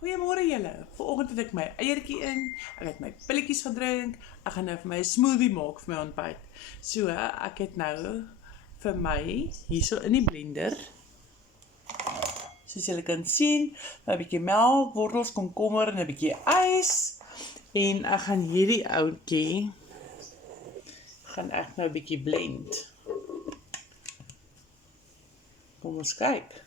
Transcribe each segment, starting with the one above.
Goeiemôre julle. Vanoggend het ek my eiertjie in, ek het my pilletjies gedrink, ek gaan nou vir my 'n smoothie maak vir my ontbyt. So, ek het nou vir my hierso in die blender, soos julle kan sien, 'n bietjie melk, wortels, komkommer en 'n bietjie ys. En ek gaan hierdie ouetjie gaan ek nou 'n bietjie blend. Kom ons kyk.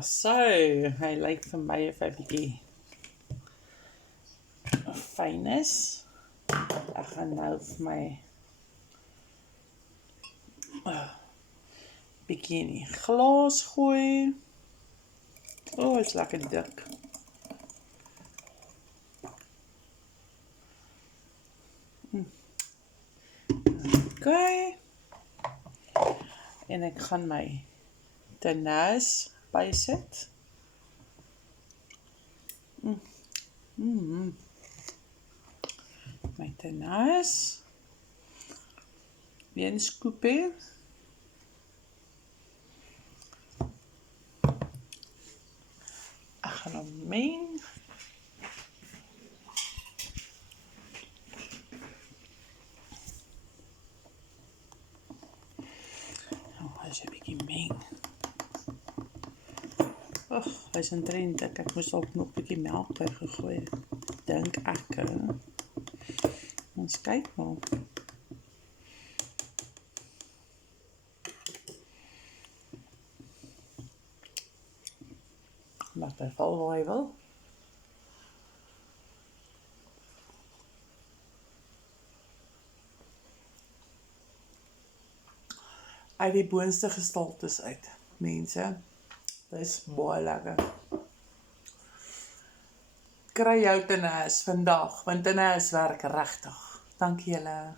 So, hy lyk vir my of hy bietjie fyn is. Ek gaan nou vir my bietjie in die glas gooi. Is lekker dik. Okay. En ek gaan my tenace bysit. My tenace. Weer 'n scoopie. Ek gaan hom meng. As jy 'n bietjie meng. Hy is omtrent dik. Ek moes ook nog 'n bietjie melk by gegooi. Dink ek. Ons kyk maar. Laat hy val waar hy wil. Uit die boonste gestaltes uit, mense. Dit is baie lekker. Kry jou tenace vandag, want tenace werk regtig. Dankie julle.